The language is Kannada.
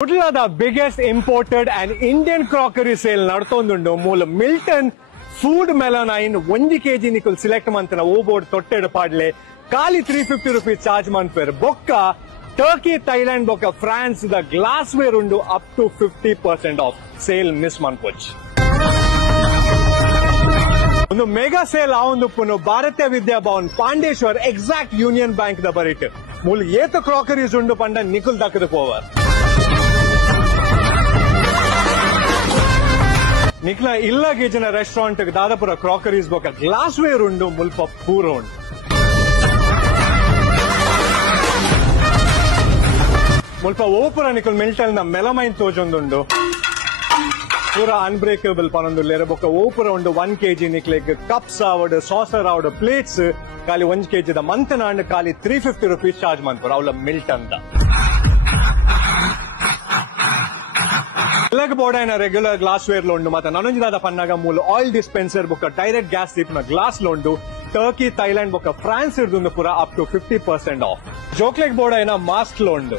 the biggest imported and Indian crockery sale ನಡ್ತೊಂದುಂಡು ಮೂಲ ಮಿಲ್ಟನ್ ಫುಡ್ ಮೆಲನೈನ್ 1 kg ನಿಕುಲ್ ಸೆಲೆಕ್ಟ್ ಮಂತನ ಓಬೋರ್ಡ್ ತೊಟ್ಟೆಡು ಪಾಡ್ಲೆ ಖಾಲಿ 350 ರೂಪೀಸ್ ಚಾರ್ಜ್ ಮನ್ಪೇರ್ ಬೊಕ್ಕ ಟರ್ಕಿ ಥೈಲ್ಯಾಂಡ್ ಬೊಕ್ಕ ಫ್ರಾನ್ಸ್ ದ ಗ್ಲಾಸ್ ವೇರ್ ಉಂಡು up to 50% off sale miss ಮನ್ಪೊಚ್ ಒಂದು ಮೆಗಾ ಸೇಲ್ ಆವೊಂದುಪ್ಪುನು Bharatiya Vidya Bhavan Pandeshwar exact Union Bank ದ ಬರಿಟ್ ಮೂಲ ಏತ ಕ್ರಾಕರೀಸ್ ಉಂಡು ಪಂಡ ನಿಕುಲ್ ದಕ್ಕದ ಪೋವರ್ ನಿಕ್ಲ ಇಲ್ಲ ಗೀಜಿನ ರೆಸ್ಟೋರೆಂಟ್ ದಾದಾಪುರ ಕ್ರಾಕರೀಸ್ ಬೊಕ್ಕ ಗ್ಲಾಸ್ ವೇರ್ ಉಂಡು ಮುಲ್ಪ ಪೂರ ಉಂಡು ಮುಲ್ಪ ಓಪುರ ನಿಕುಲ್ ಮಿಲ್ಟನ್ ನ ಮೆಲಮೈನ್ ತೋಜೊಂದುಂಡು ಪೂರ ಅನ್ಬ್ರೇಕಬಲ್ ಪನೊಂದುಲ್ಲೆರ್ ಬೊಕ್ಕ ಓಪುರ ಉಂಡು 1 kg ನಿಕ್ಲೆಗ್ ಕಪ್ಸ್ ಆವಡ್ ಸಾಸರ್ ಆವಡ್ ಪ್ಲೇಟ್ಸ್ ಖಾಲಿ 1 kg ದ ಮಂತನಾಂಡ್ ಖಾಲಿ 350 ರೂಪೀಸ್ ಚಾರ್ಜ್ ಮನ್ಪುರ ಅವಳ ಮಿಲ್ಟನ್ ದ ಎಲ್ಲಗ ಬೋಡೈನ ರೆಗ್ಯುಲರ್ ಗ್ಲಾಸ್ ವೇರ್ ಲೊಂಡು ಮತ್ತೆ ನನೊಂಜಿದಾದ ಪನ್ನಾಗ ಮೂಲ ಆಯಿಲ್ ಡಿಸ್ಪೆನ್ಸರ್ ಬೊಕ್ಕ ಡೈರೆಕ್ಟ್ ಗ್ಯಾಸ್ ದೀಪ್ನ ಗ್ಲಾಸ್ ಲೊಂಡು ಟರ್ಕಿ ಥೈಲ್ಯಾಂಡ್ ಬೊಕ್ಕ ಫ್ರಾನ್ಸ್ ಇರ್ದುಂದು ಪೂರ ಅಪ್ ಟು 50% ಆಫ್ ಜೋಕ್ಲೆಗ್ ಬೋಡೈನ ಮಾಸ್ಕ್ ಲೊಂಡು